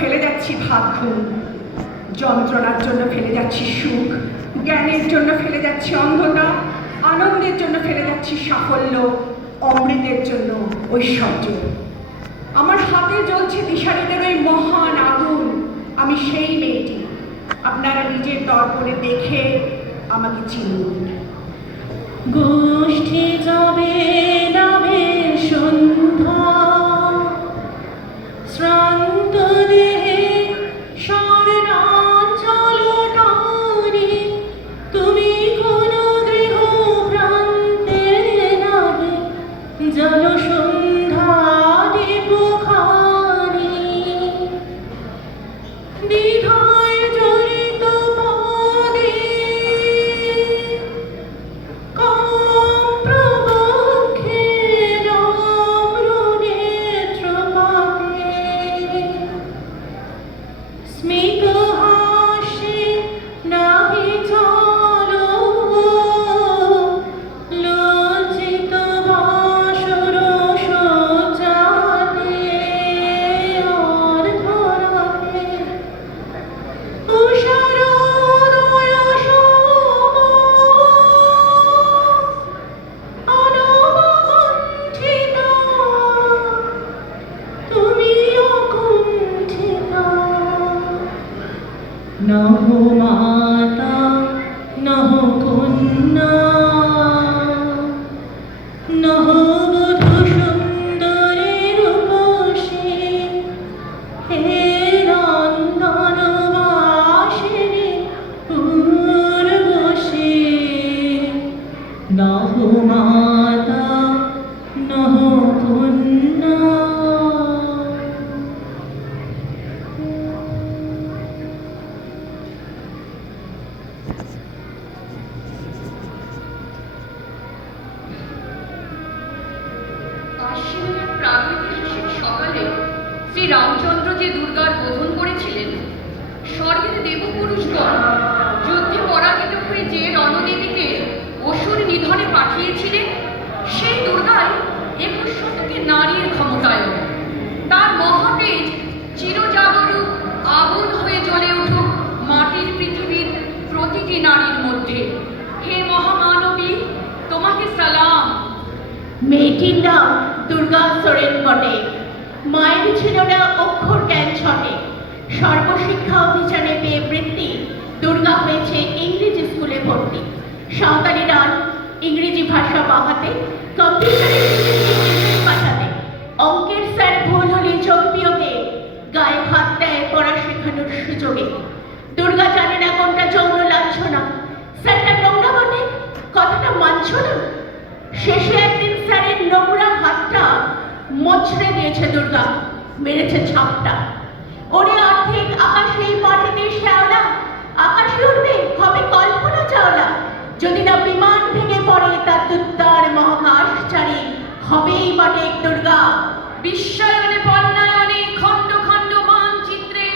ফেলে যাচ্ছি ভাত ঘুম, যন্ত্রণার জন্য ফেলে যাচ্ছি সুখ, জ্ঞানের জন্য ফেলে যাচ্ছি অন্ধতা, আনন্দের জন্য ফেলে যাচ্ছি সাফল্য, অমৃতের জন্য ঐশ্বর্য। আমার হাতে জ্বলছে দিশারীদের ওই মহান আগুন। আমি সেই মেয়েটি, আপনারা নিজের দর্পণে দেখে আমাকে চিনুন। গোষ্ঠী যাবে নামে সন্ধ্যা, শ্রান্ত দেহে স্বর্ণাঞ্চল টানে, তুমি কোন গৃহ প্রান্তে নামে জল সন্ধ্যা দীপখানি, দ্বিধায় জড়িত পদে কম্প্রবক্ষে নম্র নেত্রপাতে, স্মিত হাসে নাহি চলো, লজ্জিত বাসর সজ্জাতে অর্ধরাতে, উষারোদয় শুভ অনবকুণ্ঠিত, তুমি অকুণ্ঠিত। নহ মাতা নহ কন্যা, নহ বধূ সুন্দরী রূপসী, হে নন্দনবাসিনী উর্বশী, নহ মাতা নহ কন্যা। আশ্বিনের প্রাগৈতিহাসিক সকালে শ্রীরামচন্দ্র যে দুর্গার বোধন করেছিলেন, স্বর্গের দেবপুরুষগণ যুদ্ধে পরাজিত হয়ে যে রণদেবীকে অসুর নিধনে পাঠিয়েছিলেন, সেই দুর্গাই 21 শতকে নারীর ক্ষমতায়ন। তার মহাতেজ চিরজাগরুক আগুন হয়ে জ্বলে উঠুক মাটির পৃথিবীর প্রতিটি নারীর মধ্যে। হে মহামানবী, তোমাকে সালাম। মেয়েটির নাম দুর্গা সোরেন বটে। মায়ের ছিল না অক্ষর জ্ঞান ছটে। সর্বশিক্ষা অভিযানে পেয়ে বৃত্তি, দুর্গা হয়েছে ইংরেজি স্কুলে ভর্তি। সাঁওতালি গান, ইংরেজি ভাষা পাহাতে, কম্পিউটারে পাঠাতে, অঙ্কের স্যার ভুল হলে যোগ বিয়োগে গায়ে হাত দেয় পড়া শেখানোর সুযোগে। দুর্গা জানে না কোনটা যৌন লাঞ্ছনা, স্যারটা নোংরা বটে, কথাটা মানছ না। শেষে একদিন স্যারের নোংরা হাতটা মোচড়ে দিয়েছে দুর্গা, মেরেছে ছাপটা। ওরে অর্ধেক আকাশেই মাটিতে শ্যাওলা, আকাশে উঠবে হবে কল্পনা চাওলা। যদি না বিমান ভেঙে পড়ে তার দুত্তার মহাকাশ চারি, হবেই বটে দুর্গা। বিশ্বায়নে বন্যায়নে খণ্ড খণ্ড মানচিত্রে,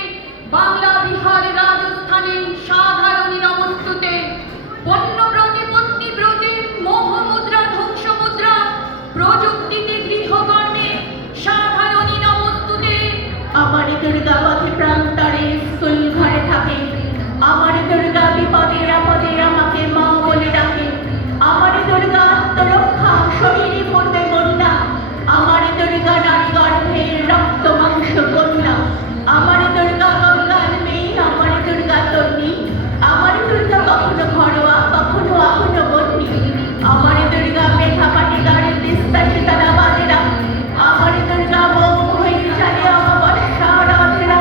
বাংলা বিহার রাজস্থানে সাধারণী নমস্তুতে, বন্যব্রতে পত্নীব্রতে মোহমুদ্রা ধ্বংস মুদ্রা, প্রযুক্তিতে গৃহকর্মে সাধারণী নমস্তুতে। আমার দুর্গা পথে প্রান্তরে স্কুল ঘরে থাকে, আমার দুর্গা বিপদের আপদে আমাকে মা বলে ডাকে। আমার দুর্গা আত্মরক্ষা শরীরে পড়বে বন্যা, আমার দুর্গা নারী গর্ভে রক্ত মাংস কন্যা। আমার দুর্গা গঙ্গার মেয়ে, আমার দুর্গা তন্নি, আমার দুর্গা কখনো ঘরোয়া কখনো আগুনো বন্যি। আমার দুর্গা মেধা পাটিদার তিস্তা সীতারা বাজেরা, আমার দুর্গা বউ হয়ে জানে অমাবস্যা রাধেরা।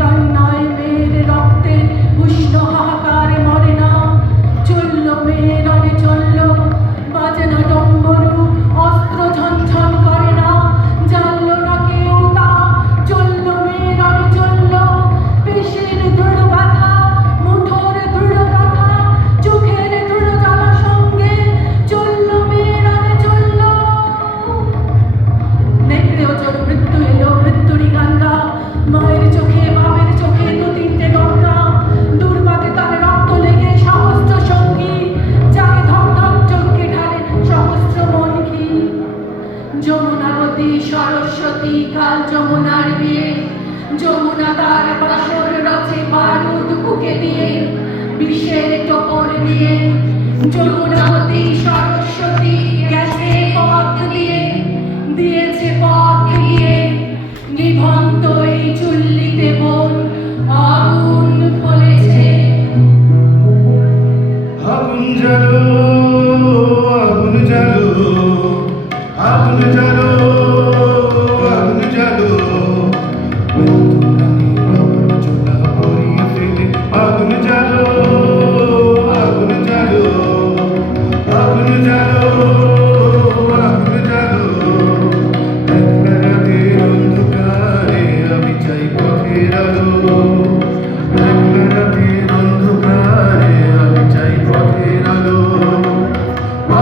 কান্নায় মেয়ের রক্তে উষ্ণ হাহাকার মরে না। রচনা তার বাসর রচে বারুদ বুকে দিয়ে, বিষের টোপর দিয়ে, যমুনাবতী সরস্বতী গেছে পথ দিয়ে, দিয়েছে পথ দিয়ে, নিভন্ত এই চুল্লিতে বোন আগুন ফলেছে। আগুন জ্বালো, আগুন জ্বালো, আগুন জ্বালো, আগুন জ্বালো। রচনা করিয়ে ফেলে আগুন জ্বালো, আগুন জ্বালো, আগুন জ্বালো, আগুন জ্বালো। একলা রাতের অন্ধকারে আমি চাই পথের আলো, একলা রাতের অন্ধকারে আমি চাই পথের আলো।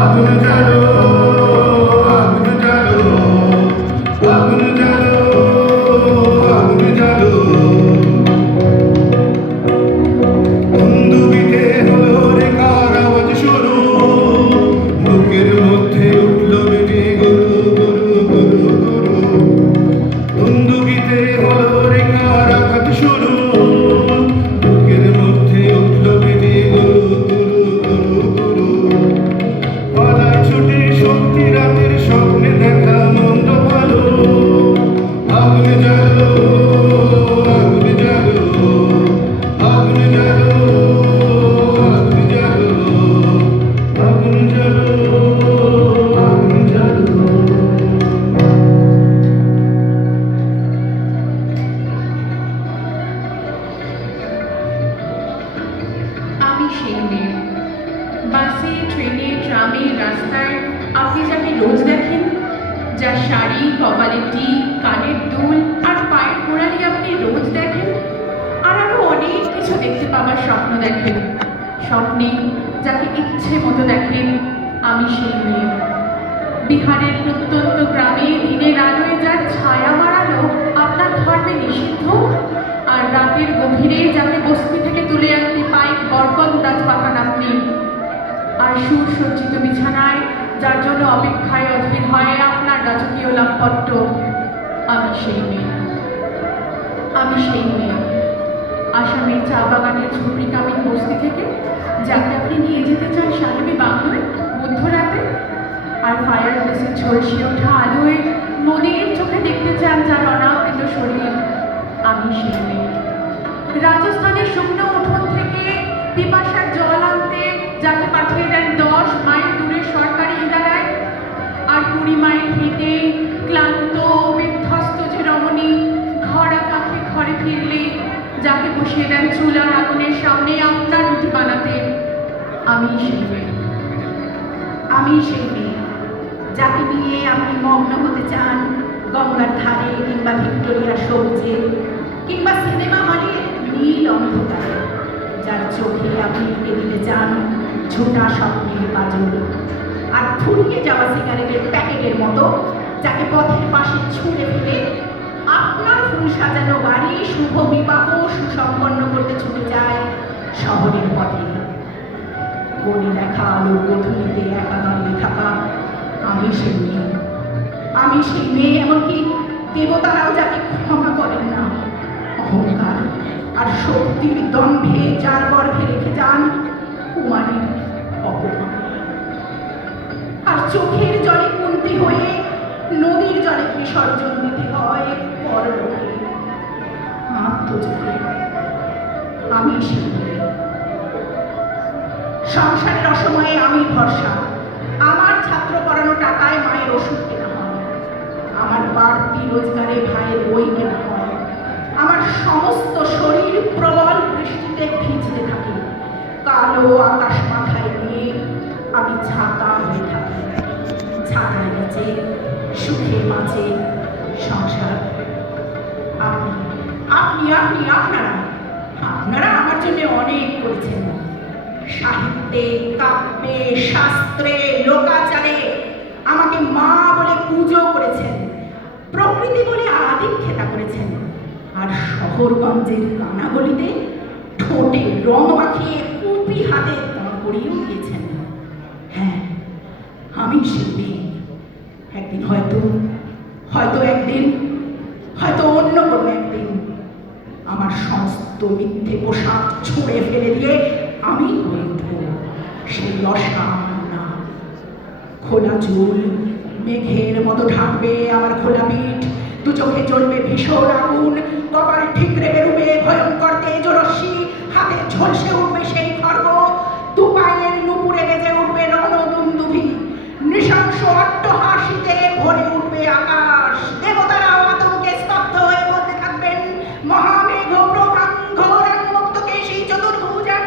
আগুন জ্বালো, আগুন জ্বালো, আগুন জ্বালো, আগুন জ্বালো। বন্দুকিতে হলো রে কার আওয়াজ শুরু, বুকের মধ্যে উঠল বেজে গরু গরু গরু গরু। বন্দুকিতে হলো রে কার আঘাত শুরু, বুকের মধ্যে উঠল বেজে গরু গরু গরু গরু। পালায় ছুটে শক্তি রাতের স্বপ্নে দেখা মন্দ ভালো। আগুন জ্বালো, আগুন জ্বালো, আগুন জ্বালো, আগুন জ্বালো, আগুন জ্বালো, আগুন জ্বালো। আমি সেই মেয়ে। বাসে, ট্রেনে, ট্রামে, রাস্তায় আপনি যাকে রোজ দেখেন, যার শাড়ি, কপালের টিপ, কানের দুল আর পায়ের গোড়ালি আপনি রোজ দেখেন, আর আরো অনেক কিছু দেখতে পাবার স্বপ্ন দেখেন। স্বপ্নে যাকে ইচ্ছে মতো দেখেন, আমি সেই মেয়ে। বিহারের প্রত্যন্ত গ্রামে দিনের আলোয় যার ছায়া মারানো আপনার ধর্মে নিষিদ্ধ, আর রাতের গভীরে যাকে বস্তি থেকে তুলে আনতে পাইক বরকন্দাজ পাঠান আপনি, আর সুসজ্জিত বিছানায় যার জন্য অপেক্ষায় অধীর হয় আপনার রাজকীয় লাভপট্ট, আমি সেই মেয়ে। আমি সেই মেয়ে। আসামের চা বাগানের ঝুপড়ি কামিন বস্তি থেকে যাকে আপনি নিয়ে যেতে চান সাহেবী বাংলোয় মধ্যরাতে, আর ফায়ার প্লেসের ঝলসে ওঠা আলোয় নদীর চোখে দেখতে চান যার অনাবৃত শরীর, আমি সেই মেয়ে। রাজস্থানের শুকনো উঠোন থেকে পিপাসার জল আনতে যাকে পাঠিয়ে দেন 10 মাইল দূরে সরকারি ইদারায়, আর 20 মাইল হেঁটে ক্লান্ত বিধ্বস্ত যে রমণী ঘরা কাছে ঘরে ফিরলে যাকে বসিয়ে দেন চুলার আগুনের সামনে আপনার রুটি বানাতে, আমি সেই মেয়ে। আমি সেই মেয়ে যাকে নিয়ে আপনি মগ্ন হতে চান গঙ্গার ধারে কিংবা ভিক্টোরিয়া সবুজে কিংবা সিনেমা হলে নীল অন্ধকারে, যার চোখে আপনি দিতে চান ছোটা স্বপ্নের কাজল, আর ফুরিয়ে যাওয়া সিগারেটের প্যাকেটের মতো যাকে পথের পাশে ছুঁড়ে ফেলে আপনার ফুল সাজানো বাড়ি শুভ বিবাহ সুসম্পন্ন করতে ছুটে যায় শহরের পথে। বনে দেখা আলোর গধূলিতে একা দাঁড়িয়ে থাকা আমি সেই মেয়ে। আমি সেই মেয়ে, এমনকি দেবতারাও যাকে ক্ষমা করেন না। অহংকার আর শক্তির দম্ভে যার গর্ভে রেখে যান কুমারীর অপমান, আর চোখের জলে কুন্তি হয়ে নদীর জলে বিসর্জন দিতে হয় পরলোকে আত্মযোগে। আমি সেই মেয়ে। সংসারের অসময়ে আমি ভরসা। আমার ছাত্র পড়ানো টাকায় মায়ের ওষুধ কেনা হয়, আমার বাড়তি রোজগারে ভাইয়ের বই কেনা হয়, আমার সমস্ত শরীর প্রবল বৃষ্টিতে ভিজতে থাকে, কালো আকাশ মাথায় নিয়ে আমি ছাতা হয়ে থাকি। ছাতার নিচে সুখে বাঁচে সংসার। আপনি আপনি আপনি আপনারা আপনারা আমার জন্য অনেক করেছেন। সাহিত্যে, কাব্যে, শাস্ত্রে, লোকাচারে আমাকে মা বলে পুজো করেছেন, প্রকৃতি বলে আদিক্ষেতা করেছেন, আর শহরগঞ্জের কানাগলিতে ঠোঁটে রং মাখিয়ে কুপি হাতে দাঁড় করিয়েও দিয়েছেন। হ্যাঁ, আমি সেই মেয়ে। একদিন হয়তো হয়তো একদিন হয়তো অন্য কোনো একদিন আমার সমস্ত মিথ্যে পোশাক ছুঁড়ে ফেলে দিয়ে আমি হয়ে উঠব সেই অসামান্য। খোলা চুল মেঘের মতো ঢাকবে আমার খোলা পিঠ, দু চোখে জ্বলবে ভীষণ আগুন, কপালে ঠিকরে বেরোবে ভয়ঙ্কর তেজরশ্মি, হাতে ঝলসে উঠবে সেই খড়গ, দু পায়ের নুপুরে বেজে উঠবে রণদুন্দুভি, নৃশংস অট্টহাসিতে ভরে উঠবে আকাশ। দেবতারাও আতঙ্কে স্তব্ধ হয়ে বলতে থাকবেন, মহামেঘ প্রভাং ঘোরাং মুক্তকেশী চতুর্ভুজাং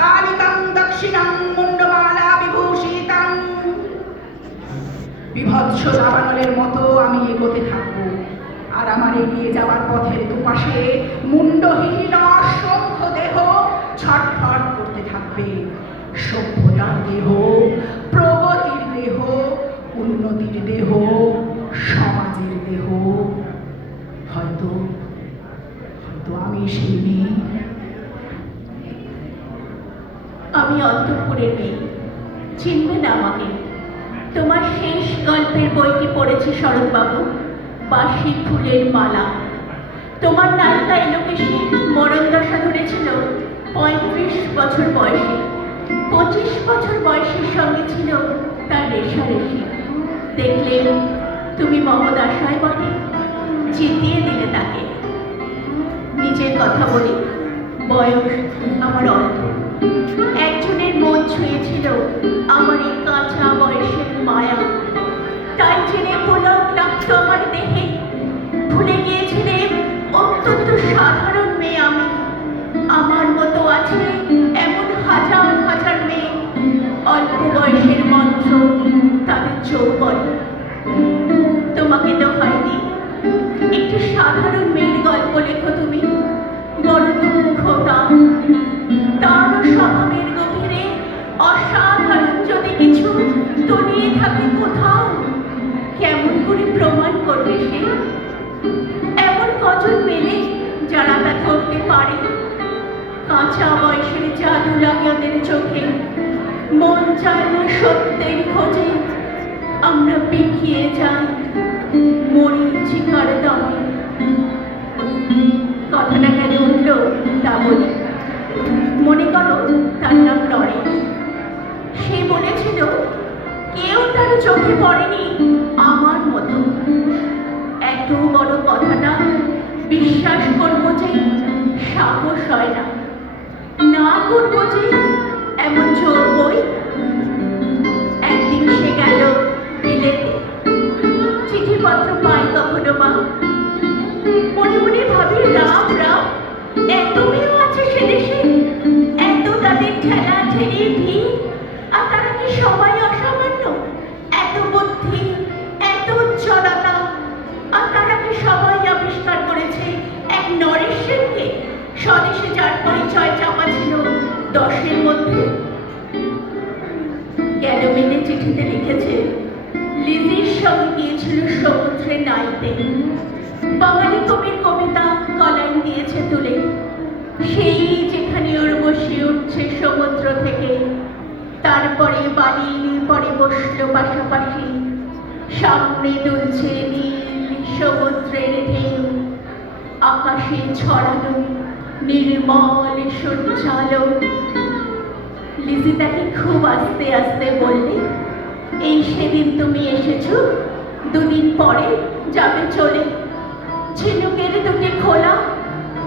কালিকাং দক্ষিণাং মুন্ডমালা বিভূষিতাং। বিভৎস দাবানলের মতো আমি এগোতে থাকবো, আর আমার এগিয়ে যাওয়ার পথের দুপাশে মুন্ডহীন অসংখ্য দেহ ছটফট করতে থাকবে। সভ্যতার দেহ, প্রগতির দেহ, উন্নতির দেহ, সমাজের দেহ। হয়তো হয়তো আমি সেই মেয়ে। আমি অন্তঃপুরের মেয়ে, চিনবে না আমাকে। তোমার শেষ গল্পের বইটি পড়েছি শরৎবাবু, বাসি ফুলের মালা। তোমার নায়িকা এলোকেশী মরণ দশা ধরেছিল ৩৫ বছর বয়সে। ২৫ বছর বয়সের সঙ্গে ছিল তার রেশারেশি। দেখলে তুমি মমদাশয় বটে, জিতিয়ে দিলে তাকে। নিজের কথা বলি, বয়স আমার অল্প। একজনের মন ছুঁয়েছিল আমার এই কাঁচা বয়সের মায়া, তাই জেনে পোলক লাগতো আমার দেহে। ভুলে গিয়েছিলে অত্যন্ত সাধারণ মেয়ে আমি। আমার মতো আছে এমন হাজার হাজার মেয়ে, অল্প বয়সের মন্ত্র তাদের যৌবন। তোমাকে তো হয়নি, একটি সাধারণ মেয়ের গল্প লেখো তুমি। বড় দুঃখ তার স্বভাবের গভীরে অসাধারণ যদি কিছু তলিয়ে থাকে কোথাও, কেমন করে প্রমাণ করবে সে? এমন কজন মেলে যারা তা ধরতে পারে? কাঁচা বয়সের জাদু লাগে ওদের চোখে, মন চায় না সত্যের খোঁজে। আমরা পিকিয়ে যাই মরীচিকার দমে। কথাটা কেন উঠল তা বলি। মনে করো তার নাম নরেশ। সে বলেছিল কেউ তার চোখে পড়েনি আমার মতো। এত বড় কথাটা বিশ্বাস করবো যে সাহস হয় না, না করবো যে এমন জোর বই। একদিন সে গেল বিলেতে, চিঠিপত্র পাই কখনো মা। মনে মনে ভাবি রাম রাম, এত মেয়েও আছে সে দেশে, এত তাদের ঠেলা ঠেলি ভিড়, আর তারা কি সবাই অসামান্য? এত বুদ্ধি, এত উজ্জ্বলতা, আর তারা কি সবাই আবিষ্কার করেছে এক নরেশ সেনকে, স্বদেশে যার পরিচয় চাপা ছিল 10-এর মধ্যে। গ্যালোমেনে চিঠিতে লিখেছে লিজির সঙ্গে গিয়েছিল সমুদ্রে নাইতে। বাঙালি কবির কবিতা কলাইন দিয়েছে তুলে, সেই যেখানে ওর বসে উঠছে সমুদ্র থেকে। তারপরে বালির পরে বসলো পাশাপাশি, সামনে দুলছে নীল সমুদ্রের ঢেউ, আকাশে ছড়ানো নির্মল সূর্যালো। লিজি তাকে খুব আস্তে আস্তে বললে, এই সেদিন তুমি এসেছো, দুদিন পরে যাবে চলে। ঝিনুকের দুটি খোলা,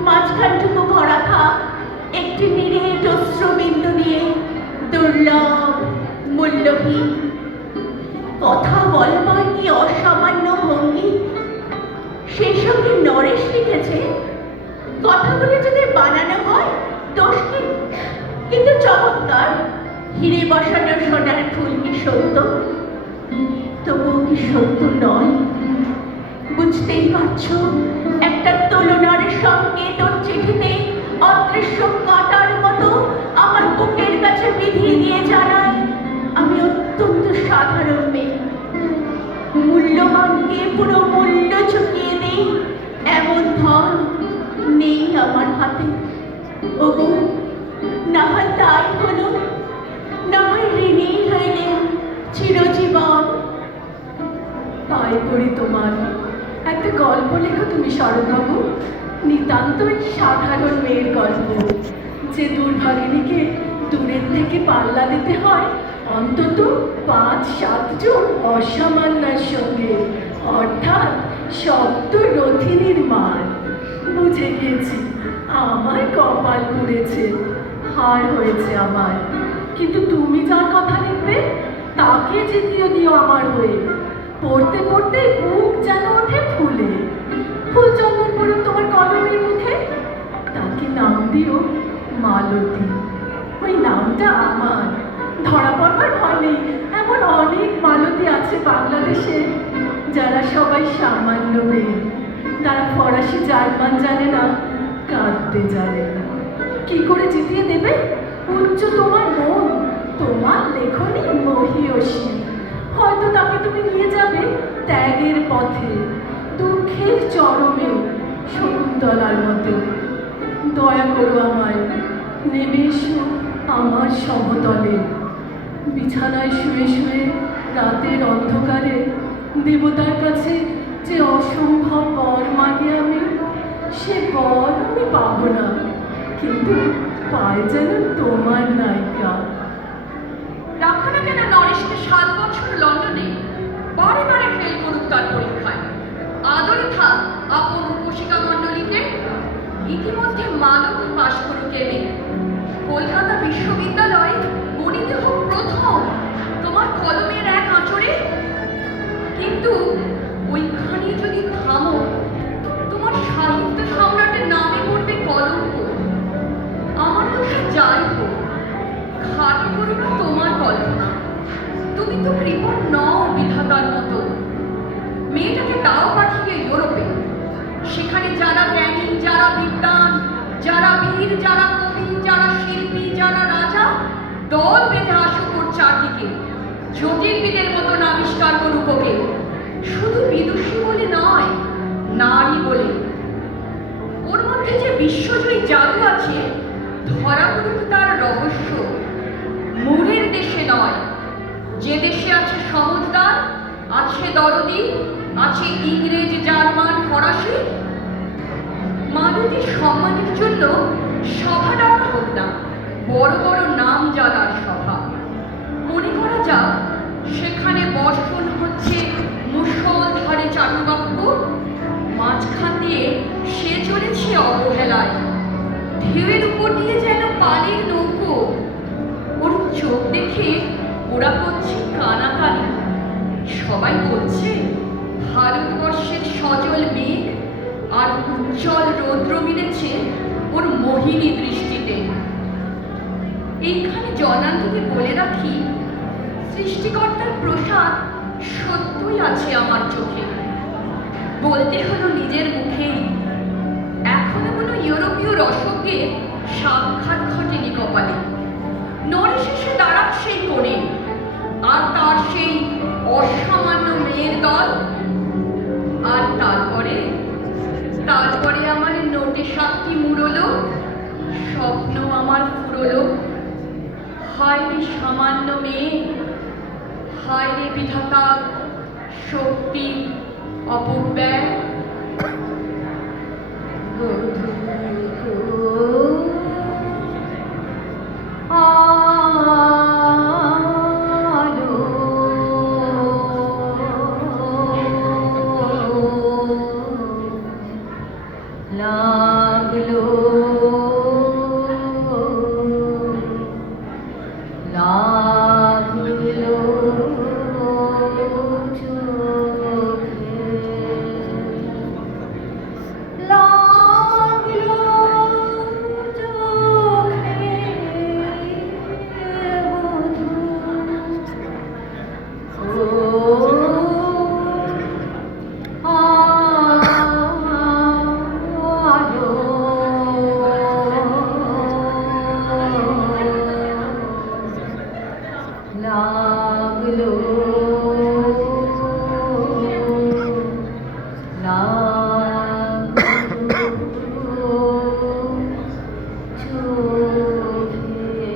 মাঝখানটুকু ভরা থাক একটি নিরেট অশ্রুবিন্দু দিয়ে, দুর্লভ মূল্যহীন। কথা বলবার কি অসামান্য ভঙ্গি! সেই সঙ্গে নরেশ লিখেছে, কথাগুলো যদি বানানো হয় দোষ নেই, কিন্তু চমৎকার। হিরে বসানো সোনার ফুল কি সত্য? তবুও কি সত্য নয়? বুঝতেই পারছো, একটা তুলনার সঙ্গে তোর চিঠিতে অদৃশ্য কাঁটার মতো আমার বুকের কাছে বিধিয়ে দিয়ে জানায় আমি অত্যন্ত সাধারণ মেয়ে। মূল্যবানকে পুরো মূল্য চুকিয়ে নেই এমন ধন নেই আমার হাতে। ওগো, না হয় তাই হলো, না হয় ঋণী হইলেন চিরজীবন। পায়ে পড়ি তোমার, একটা গল্প লেখো তুমি শরৎবাবু। নিতান্তই সাধারণ মেয়ের গল্প, যে দুর্ভাগিনীকে দূরের থেকে পাল্লা দিতে হয় অন্তত 5-7 জন অসামান্যার সঙ্গে, অর্থাৎ সপ্তরথিনীর মার। বুঝে গিয়েছি আমার কপাল পুড়েছে, হার হয়েছে আমার। কিন্তু তুমি যার কথা লিখবে তাকে জিতিয়ে দিও আমার হয়ে। পড়তে পড়তে বুক যেন ওঠে ফুলে। ফুল চন্দন পড়ুন তোমার কলমের মুখে, তাকে নাম দিও মালতী। ওই নামটা আমার, ধরা পড়বার ভয় নেই। এমন অনেক মালতী আছে বাংলাদেশে, যারা সবাই সামান্য মেয়ে। তারা ফরাসি জার্মান জানে না, কাঁদতে জানে না। কি করে জিতিয়ে দেবে? উচ্চ তোমার মন, তোমার লেখনী মহীয়সী। হয়তো তাকে তুমি নিয়ে যাবে ত্যাগের পথে, দুঃখের চরমে, শকুন্তলার মতো। দয়া করো আমায়, নেমে এসো আমার সমতলে। বিছানায় শুয়ে শুয়ে রাতের অন্ধকারে দেবতার কাছে যে অসম্ভব বর মাগে আমি, সে বর আমি পাবো না, কিন্তু পায় যেন তোমার নায়িকা। রাখো না কেন নরেশকে 7 বছর লন্ডনে, বারে বারে ফেল করুক তার পরীক্ষায়। আদরে থাক আপন উপশিকা মণ্ডলীতে। ইতিমধ্যে মালতী পাশ করুক এমএ। কলকাতা বিশ্ববিদ্যালয়ে গণিতে হোক প্রথম তোমার কলমের এক আঁচড়ে। কিন্তু ওইখানে যদি থামো, তোমার সাহিত্য সম্রাটের নামে পড়বে কলঙ্ক। আমার তো সে যাই হোক, খাটে করি না তোমার কল্পনা। তুমি তো কৃপণ নও বিধাতার মতো। মেয়েটাকে তাও পাঠিয়ে ইউরোপে, সেখানে যারা জ্ঞানী, যারা বিদ্বান, যারা বীর, যারা কবি, যারা শিল্পী, যারা রাজা, দল বেঁধে আসুক ওর চারদিকে। জ্যোতির্বিদের মতন আবিষ্কার করুক ওকে, শুধু বিদুষী বলে নয়, নারী বলে। ওর মধ্যে যে বিশ্বজয়ী জাদু আছে, ধরা পড়ুক তার রহস্য। মূরের দেশে নয়, যে দেশে আছে সমুদ্র, আছে দরদি, আছে ইংরেজ, জার্মান, ফরাসি। মালতীর সম্মানের জন্য সভা ডাকা হোক না, বড় বড় নাম জানার সভা। মনে করা যাক সেখানে বর্ষণ হচ্ছে মুষলধারে চাটুবাক্য, মাঝখান দিয়ে সে চলেছে অবহেলায়। ঢেউয়ের উপর দিয়ে যেন পানির নৌকো। ওর চোখ দেখে ওরা করছে কানাকানি। সবাই বলছে ভারতবর্ষের সজল মেঘ আর উজ্জ্বল রৌদ্র মিলেছে ওর মোহিনী দৃষ্টিতে। এইখানে জনান্তকে বলে রাখি, সৃষ্টিকর্তার প্রসাদ সত্যই আছে আমার চোখে। বলতে হলো নিজের মুখেই, এখনো কোনো ইউরোপীয় রসজ্ঞের সাক্ষাৎ ঘটেনি কপালে। নরেশ এসে দাঁড়াক সেই কোণে, আর তার সেই অসামান্য মেয়ের দল। আর তারপরে আমার নোটে সাক্ষী মুড়লো, স্বপ্ন আমার ফুরলো। হায় রে সামান্য মেয়ে, হায় রে বিধাতার শক্তি অপব্যয়। লাগলো লাগলো চোখে, লাগলো চোখে বধূ। লাগলো লাগলো চোখে,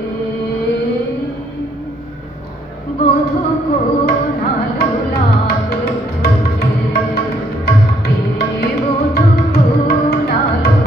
বধূ কোনালো লাগলো চোখে, বধূ কোনালো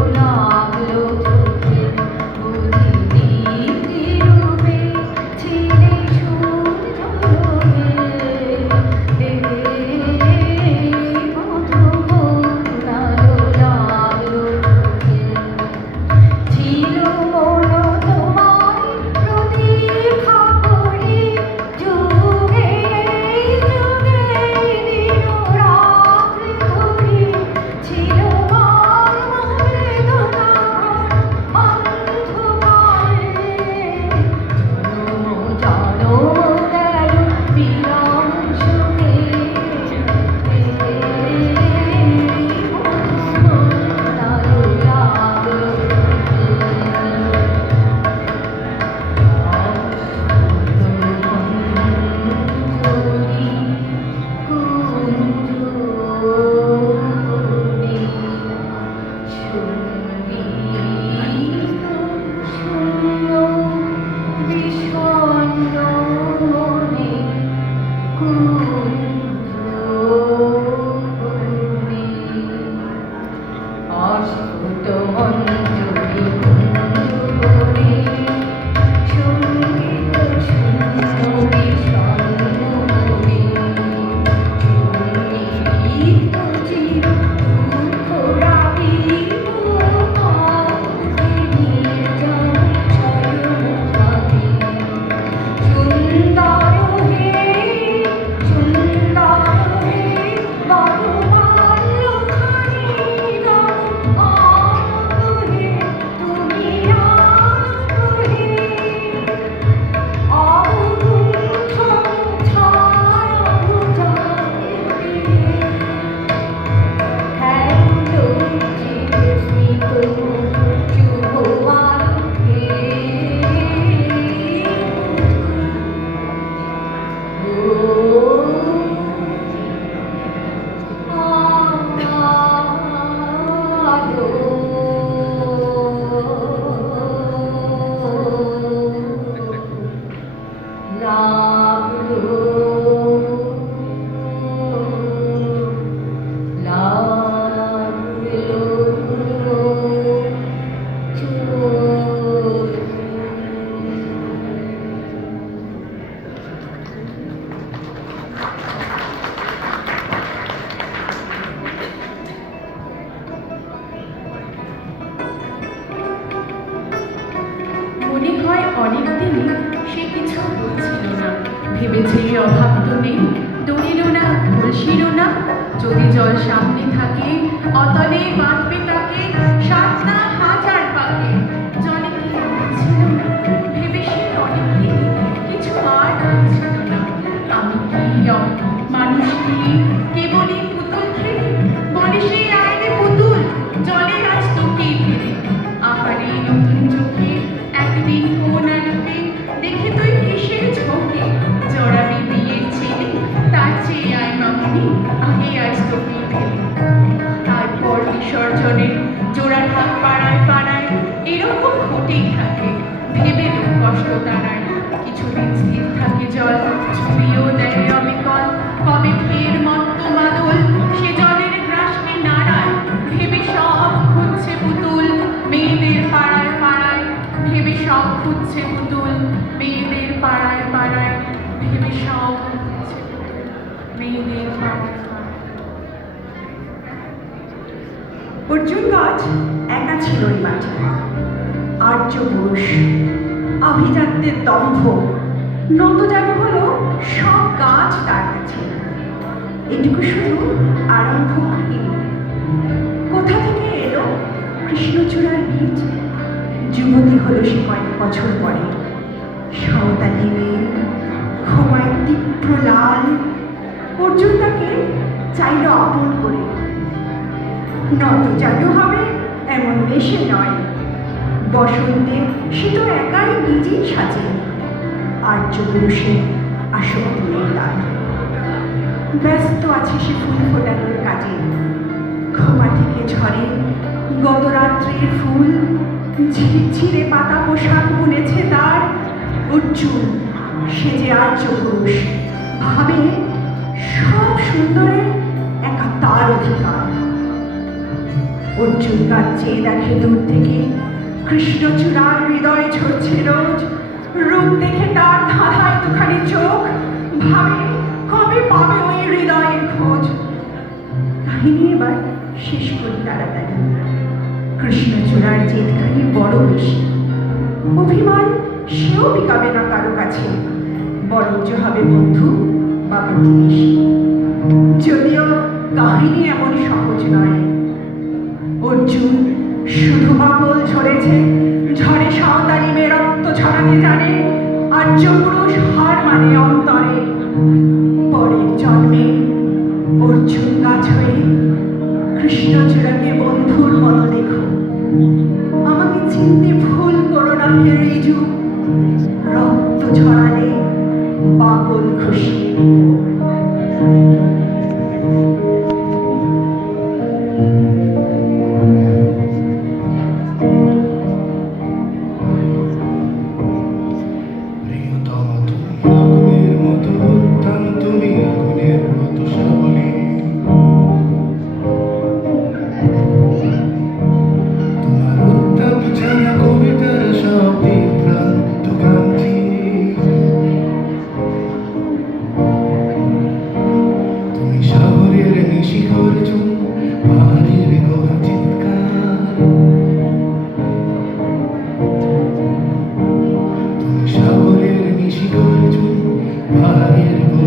মনে হয় অনেকদিনই সে কিছু বলছিল না, ভেবেছে অভাব তো নেই, দৌড়িল না, ভুলছিল না, যদি জল সামনে থাকে অতলে বাঁধবে তাকে, সাত না হাজার পাকে, জলে কি ছিল না, ভেবে সে অনেকদিনই কিছু আর বলছিল না। আমি কি মানুষ কি কেবলই পুতুল খেলি, বলে সে আয় রে পুতুল, জলে আজ তোকেই ফেলে, আহারে নতুন চোখে একদিন কোন আলোকে দেখে তুই কিসের ঝোঁকে, জড়াবি বিয়ের ছেলে, তার চেয়ে আয় মামনি, আগে আজ তোকেই ফেলে। তারপর বিসর্জনের জোড়াঢাক পাড়ায় পাড়ায় এরকম ঘটেই থাকে, ভেবে দুঃখ কষ্ট তারায়, কিছুদিন স্থির থাকে জল, ছুঁয়েও দেয় অবিকল, কবে ফের মত্ত মাদল সে জলের গ্রাসকে নাড়ায়, ভেবে সব খুঁজছে পুতুল মেয়েদের পাড়ায় পাড়ায়, ভেবে সব খুঁজছে পুতুল মেয়েদের পাড়ায় পাড়ায়, ভেবে সব খুঁজছে পুতুল মেয়েদের পাড়ায় পাড়ায়। অর্জুন গাছ একা ছিল ওই মাঠে, আর্য পুরুষ আভিজাত্যের দম্ভ নত যেন হলো সব গাছ তার কাছে। এটুকু শুধু আরম্ভ হয়নি, কোথা থেকে এলো কৃষ্ণচূড়ার বীজ, যুবতী হলো সে কয়েক বছর পরে, সাঁওতালি মেয়ে, ক্ষমায় তীব্র লাল। অর্জুন তাকে চাইল আপন করে, নত জাদু হবে এমন বেশে নয়, বসন্তে সে তো একাই নিজেই সাজে, আর্য পুরুষের আসক্তি নেই তার, ব্যস্ত আছে সে ফুল ফোটানোর কাজে, ক্ষমা থেকে ঝরে গত রাত্রির ফুল, ঝিরঝিরে পাতা পোশাক বুনেছে তার। অর্জুন সে যে আর্য পুরুষ, ভাবে সব সুন্দরে একা তার অধিকার। অর্জুন তার চেয়ে দেখে দূর থেকে কৃষ্ণচূড়ার হৃদয় ঝরছে রোজ, রূপ দেখে তার ধাঁধায় দুখানি চোখ, ভাবে কবে পাবে ওই হৃদয়ের খোঁজ। কাহিনী এবার শেষ করি তাড়াতাড়ি, কৃষ্ণচূড়ার জেদখানি বড় বেশি, অভিমান সেও বিকাবে না কারো কাছে, বরঞ্চ হবে বন্ধু বা প্রতিবেশী। যদিও কাহিনী এমন সহজ নয়, অর্জুন শুধু পাগল ঝরেছে, ঝড়ে সাঁওতালি মেয়ে রক্ত ছড়াতে জানে, আর্য পুরুষ হার মানে অন্তরে। পরের জন্মে অর্জুন গাছ হয়ে কৃষ্ণচূড়াকে বন্ধুর মতো দেখো, আমাকে চিনতে ভুল করো না হে রিজু, রক্ত ঝরালে পাগল খুশি। প্রিয়তমা তুমি আগুনের মতো উত্তাম তুমি,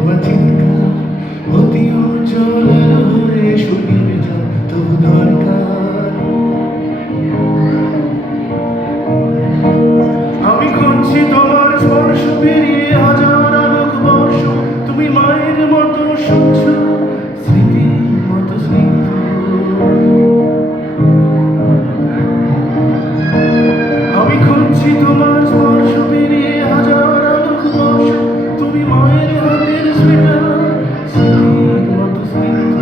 বা চিৎকার অতি অচল হয়ে শুকিয়ে যায় তবু দরকার। আমি খুঁজছি তোমার স্পর্শ পেরিয়ে হাজার আলোক বর্ষ, তুমি মায়ের মতো স্বচ্ছ, স্মৃতির মতো স্নিগ্ধ। আমি খুঁজছি তোমার স্পর্শ পেরিয়ে হাজার আলোক বর্ষ, তুমি মায়ের হাতের স্নেহা, স্মৃতির মতো স্নিগ্ধ।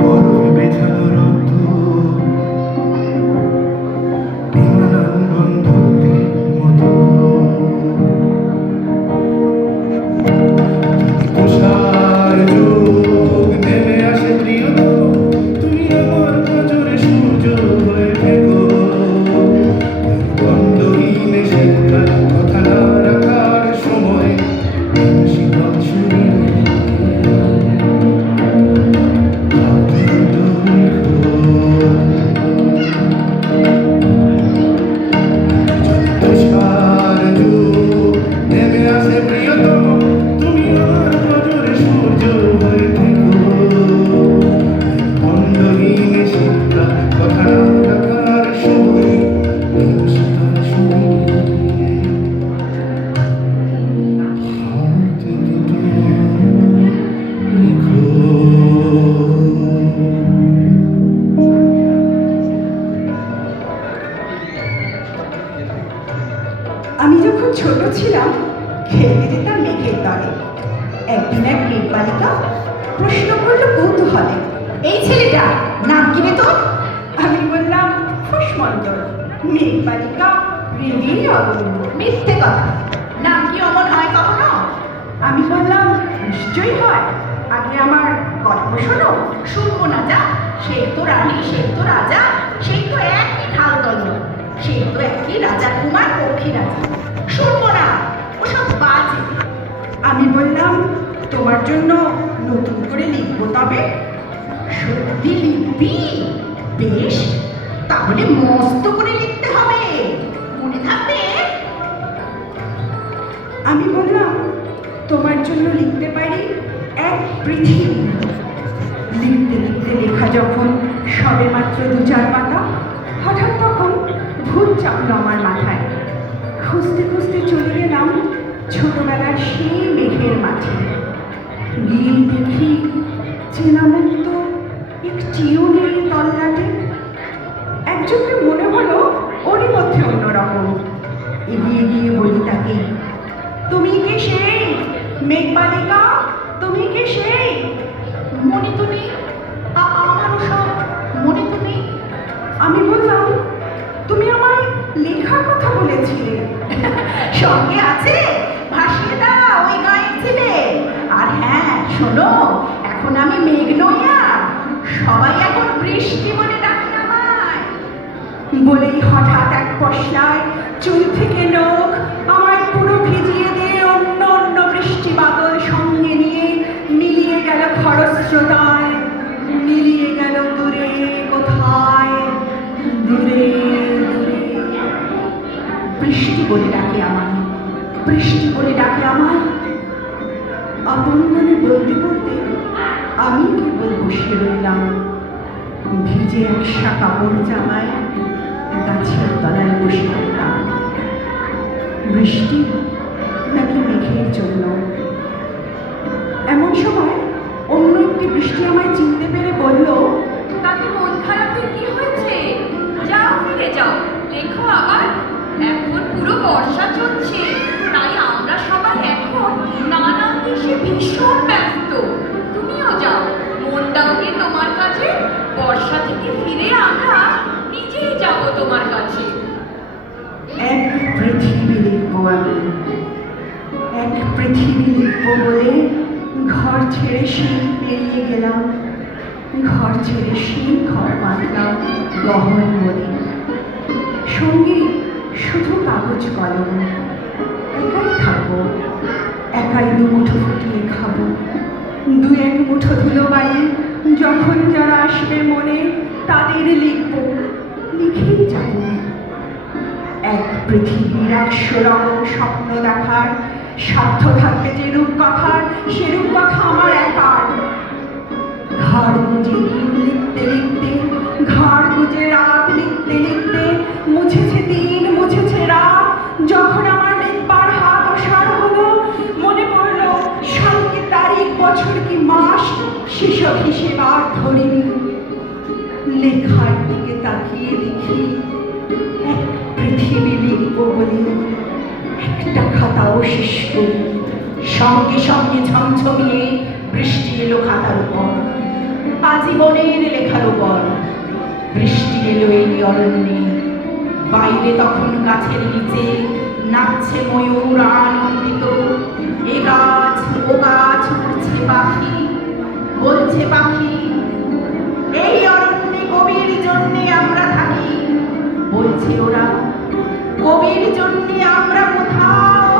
বরফে বেছানো রোদ্দুর বিমানবন্দর বন্ধুত্বের মতো। তুষার যুগ নেমে আসে প্রিয়তম, তুমি আমার নজরে সূর্য হয়ে থেকো। বন্ধহীন শিক্ষার কথা না রাখার সময় শীতল শরীরে তুষার যুগ নেমে আসে প্রিয়তম, তুমি আমার নজরে সূর্য হয়ে থেকো। বন্ধহীন শিক্ষা কথা না রাখার সময় শীতল শরীরে হাত দুটো রেখো। আমি যখন ছোট ছিলাম খেলতে যেতাম মেঘের দলে। একদিন এক মেঘ বালিকা প্রশ্ন করল কৌতূহলে, এই ছেলেটা নাম কি রে তোর? আমি বললাম খুশমন্ডল। মেঘ বালিকা রেগেই অগন্য, মিথ্যে কথা, নাম কি অমন হয় কখনো? আমি বললাম নিশ্চয়ই হয়, আগে আমার গল্প শোনো। শুনবো না যা, সেই তো রানী, সেই তো রাজা, সেই তো একই ঢাল দল, সেই তো একই রাজা কুমার পক্ষী রাজা। শুনবো না, ওসব বাজে। আমি বললাম তোমার জন্য নতুন করে লিখবো তবে। সত্যি লিখবি? বেশ, তাহলে মস্ত করে লিখতে হবে, মনে থাকবে। আমি বললাম তোমার জন্য লিখতে পারি এক পৃথিবী। লিখতে লিখতে লেখা যখন সবে মাত্র 2-4 পাতা, হঠাৎ তখন ভূত চাপলো আমার মাথায়। খুঁজতে খুঁজতে চলে গেলাম ছোটবেলার সেই মেঘের মাঠে। গিয়ে দেখি চেনা মুক্ত একটিও নেই তল্লাটে। একজনকে মনে হলো ওরই মধ্যে অন্যরকম। এগিয়ে গিয়ে বলি তাকে, তুমি কি সেই মেঘবালিকা? তুমি কি সেই? মনে তো নেই, আমার ওসব মনে তো নেই। আমি বললাম তুমি আমায় লেখার কথা বলেছিলে। সঙ্গে আছে, ভাসিয়ে দাও ওই গায়ের ছেলে। আর হ্যাঁ শোনো, এখন আমি মেঘ নই আর, সবাই এখন বৃষ্টি বলে ডাকে আমায়। বলেই হঠাৎ এক পশলায় চুল থেকে নখ আমায় পুরো ভিজিয়ে দিয়ে অন্য অন্য বৃষ্টি বাদল সঙ্গে নিয়ে মিলিয়ে গেল খরস্রোতায়, মিলিয়ে গেল দূরে কোথায়, দূরে দূরে। বৃষ্টি বলে ডাকে আমায়, বৃষ্টি বলে ডাকে আমায়। আপন মনে বলতে বলতে আমি কেবল বসে রইলাম ভিজে একসা কাপড় জামায়, গাছের তলায় বসে রইলাম। বৃষ্টি নাকি মেঘের জন্য? এমন সময় অন্য একটি বৃষ্টি আমায় চিনতে পেরে বলল, তাতে মন খারাপের কি হয়েছে? যাও ফিরে যাও, লেখো আবার। এখন পুরো বর্ষা চলছে, তাই আমরা সবাই এখন নানান দেশে ভীষণ ব্যস্ত। তুমিও যাও, মন দাও গিয়ে তোমার কাছে। বর্ষা থেকে ফিরে আমরা নিজেই যাব তোমার কাছে। এক পৃথিবী লিখবো আমি, এক পৃথিবী লিখবো বলে ঘর ছেড়ে সেই পেরিয়ে গেলাম। ঘর ছেড়ে সেই ঘর বাঁধলাম গহন বলে। সঙ্গে শুধু কাগজ কলম। একাই থাকবো, একাই দুমুঠো ফুটিয়ে খাবো। 2-1 মুঠো ধুলো বালি যখন যারা আসবে মনে, তাদের লিখবো, লিখেই যাবো। এক পৃথিবীর 100 রকম স্বপ্ন দেখার সাধ্য থাকলে যে রূপকথার সে রূপকথা আমার একার। ঘাড় গুঁজে দিন লিখতে লিখতে, ঘাড় গুঁজে রাত লিখতে লিখতে, মুছেছে দিন মুছেছে রাত। যখন আমার লিখবার হাত অসার হলো, মনে পড়ল সাল কি তারিখ বছর কি মাস, সেসব হিসেব আর ধরিনি। লেখার দিকে তাকিয়ে দেখি এক পৃথিবী লিখব বলে একটা খাতাও শেষ করি। সঙ্গে সঙ্গে ঝমঝমিয়ে বৃষ্টি এলো খাতার উপর, আজীবনের লেখার উপর। বৃষ্টি এলো এই অরণ্যে, বাইরে তখন গাছের নিচে নাচছে ময়ূর আনন্দিত। এ গাছ ও গাছ উঠছে পাখি, বলছে পাখি এই অরণ্যে কবির জন্যে আমরা থাকি। বলছে ওরা কবির জন্যে আমরা কোথাও,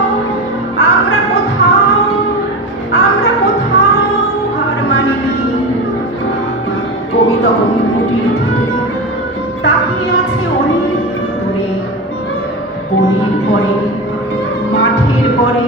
আমরা কোথাও, আমরা কোথাও হার মানিনি। কবি তখন কুটির থেকে তাকিয়ে আছে অনেক দূরে। গলির পরে, মাঠের পরে,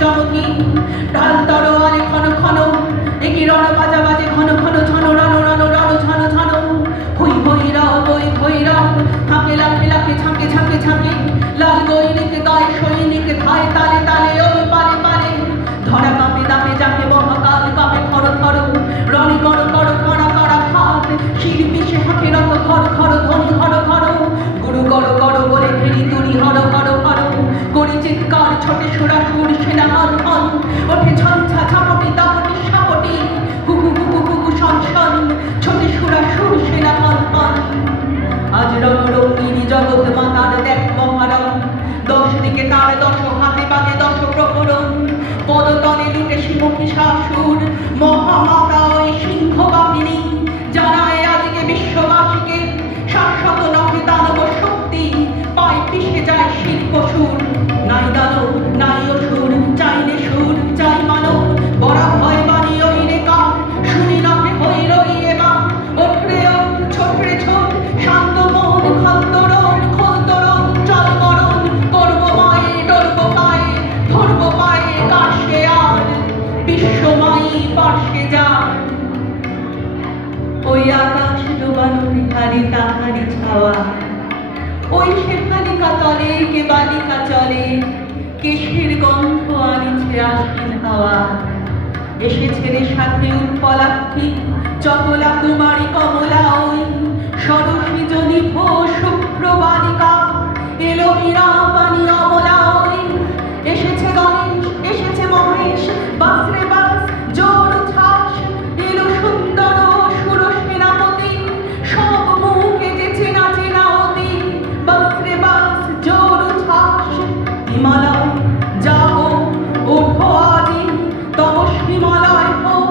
চমকি ঢাল তরোয়ালে ক্ষণ ক্ষণ একই রণ বাজা বাজে ঘন ঘন ঝন রণ রণ রণ ঝন ঝন হই হইরা বই ভৈরা থাকে লাফে লাফে ঝাঁকে ঝাঁকে ঝাঁকে লাল গৈরিক গায়ে সৈনিক ধায় তালে তালে ওই পারে পারে ধরা কাঁপে দামে যাকে মহাকাল কাঁপে খর খর রণে কর কর করা করা খাত শিল্পী সে হাতে রত ঘর ঘর ধ্বনি ঘর ঘর গুরু গড় গড় বলে ফেরি তুরি হর হর হর করি চিৎকার ছোটে সুরাসুর সেনা হন হন ওঠে ঝঞ্ঝা ঝাপটি দাপটি সাপটি কুকু কুকু কুকু শন শন ছোটে সুরাসুর সেনা হন হন আজ রঙিনী জগৎ মাতার দেখ মহারণ দশ দিকে তার দশ হাতে বাজে দশ প্রহরণ পদতলে লুটে শিমুখী শাসুর মহামাতা ওই সিংহ বাহিনী জানায় আজকে বিশ্ববাসীকে শাশ্বত নহে দানব শক্তি পায় পিষে যায় শিল্প সুর নাই দানব নাই অসুর চাইলে সুর চাই মানব বড় ভয় বাণী ওই রে কান শুনি নহে হই রই এবার ওঠরে ওঠ ছোটরে ছোট শান্ত মন খন্তরণ খন্তরণ চল মরণ করব মায়ে ডরব পায়ে ধরব পায়ে কাশে আর বিশ্বমায়ী পাশে যান ওই আকাশ ডোবানো হারি তাহারি ছাওয়া ওই শেফালিকা তলে কে বালিকা চলে কেশের গন্ধ আনিছে আশ্বিন হাওয়া এসেছে রে সাথে উৎপলাক্ষী চতলা কুমারী কমলা ওই সরসী জনিভ শুভ্র বালিকা এলো মীরা পানি অমলা ওই এসেছে গণেশ এসেছে মহেশ বাস রে বাস জোর ছাস এলো সুন্দর সুর সেনাপতি সব মুখে যে চেনা চেনা অতি বাস রে বাস জোর ছাস হিমালয় যাও ওঠো আজি তব হিমালয় হোক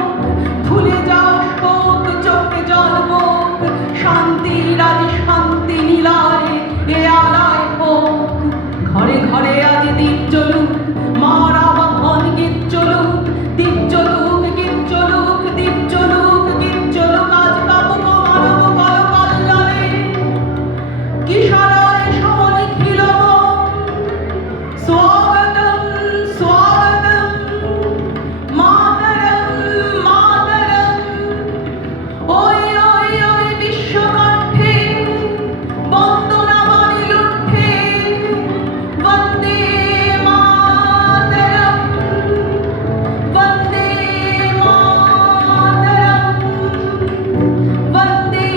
ভুলে যাও শোক চোখে জল হোক শান্তি রাজ শান্তি নীলায় এ আলায় হোক ঘরে ঘরে আজ দীপ জ্বলুক মার আবাহন গীত চলুক দীপ জ্বলুক গীত চলুক দীপ জ্বলুক গীত চলুক আজ কাবুক মানব কল কল্যাণে কিশোরায় সমনিখিল স্বাগতম স্বাগতম মাতরম মাতরম ওই ওই ওই বিশ্বকণ্ঠে বন্দনা বাণী লুণ্ঠে বন্দে মাতরম বন্দে মাতরম বন্দে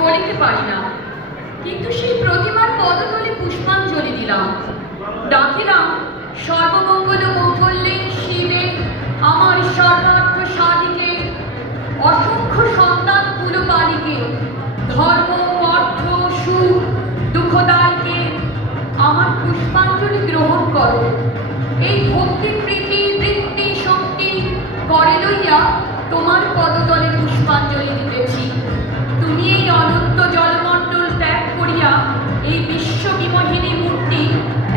বলিতে পারি না, কিন্তু সেই প্রতিমার পদতলে পুষ্পাঞ্জলি দিলাম, ডাকিলাম সর্বমঙ্গল মঙ্গলে শিবে আমার সর্বার্থ সাধিকে, অসংখ্য সন্তান কুলপালিকে, ধর্ম অর্থ সুখ দুঃখদায়কে আমার পুষ্পাঞ্জলি গ্রহণ করো। এই ভক্তি প্রীতি বৃত্তি শক্তি করে লইয়া তোমার পদতলে পুষ্পাঞ্জলি দিতেছি। তুমি এই অনন্ত জলমণ্ডল ত্যাগ করিয়া এই বিশ্ববিমোহিনী মূর্তি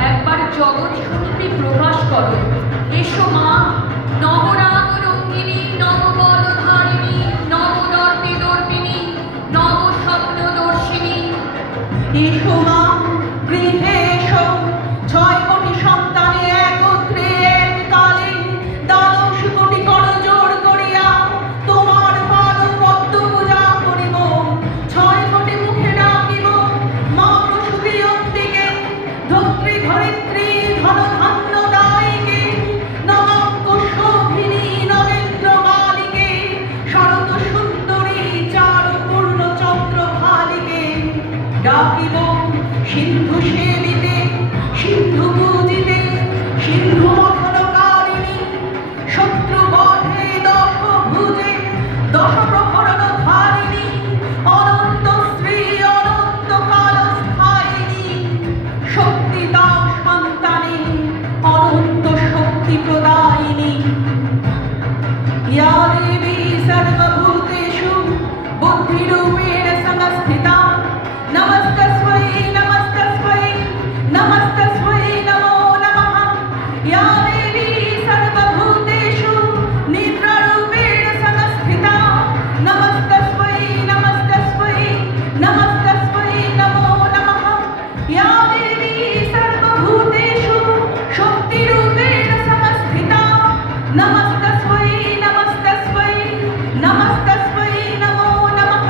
একবার জগৎ সমীপে প্রকাশ করো। এসো মা, নবরাগ রঙ্গিনী, নববলধারিণী, নবদর্পে দর্পিনী, নবস্বপ্নদর্শিনী। এসো মা, গৃহে এসো, 6 কোটি সন্তানে একত্রে এককালে দ্বাদশ কোটি করজোড় করিয়া তোমার পাদ পদ্ম পূজা করিব। 6 কোটি মুখে ডাকিব মা প্রসূতি অন্তিকে, ধত্রী ধরিত্রী ধনধান্য দায়িকে, নবাঙ্ক শোভিনী নগেন্দ্র মালিকে, শরৎ সুন্দরী চারু পূর্ণ চন্দ্র ভালিকে। ডাকিব সিন্ধু সেবিতে, সিন্ধু পূজিতে, সিন্ধু মথনকারিণী, শত্রু বধে দশ ভুজে, দশ প্রহরণ ধারিণী, অনন্ত শ্রী অনন্ত কাল স্থায়িনী, শক্তি দাও সন্তানে, অনন্ত শক্তি প্রদায়িনী। या देवी सर्वभूतेषु बुद्धिरूपेण संस्थिता, नमस्तस्मै नमस्तस्मै नमस्तस्मै नमो नमः। या देवी सर्वभूतेषु निद्रारूपेण संस्थिता, नमस्तस्मै नमस्तस्मै नमस्तस्मै नमो नमः। या देवी सर्वभूतेषु शक्तिरूपेण संस्थिता, नमस्तस्मै नमस्तस्मै नमस्तस्मै नमो नमः।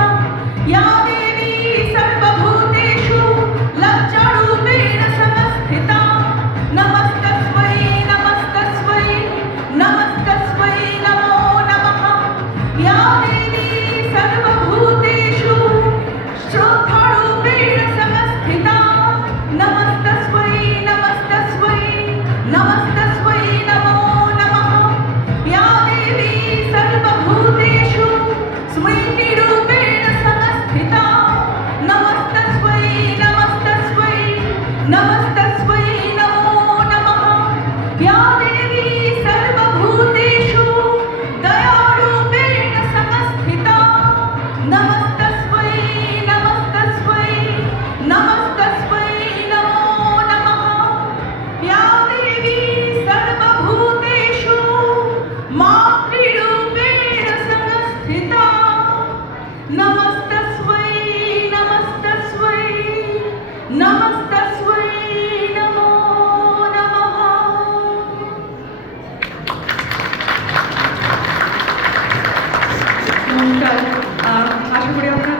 या देवी सर्वभूतेषु लज्जारूपेण संस्थिता, नमस्तस्मै नमस्तस्मै नमस्तस्मै नमो नमः। या देवी सर्वभूतेषु श्रद्धारूपेण संस्थिता, नमस्तस्मै नमस्तस्मै नमस्तस्मै नमो नमः। या देवी सर्वभूतेषु स्मृतिरूपेण संस्थिता, नमस्तस्मै नमस्तस्मै नमस्तस्मै नमो नमः। या देवी सर्वभूतेषु दयारूपेण संस्थिता, नमस्तस्मै नमस्तस्मै नमस्तस्मै नमो नमः। या देवी सर्वभूतेषु मातृरूपेण संस्थिता, नमस्तस्मै नमस्तस्मै नमस्तस्मै नमो नमः। নমস্কার, আশা করি আপনারা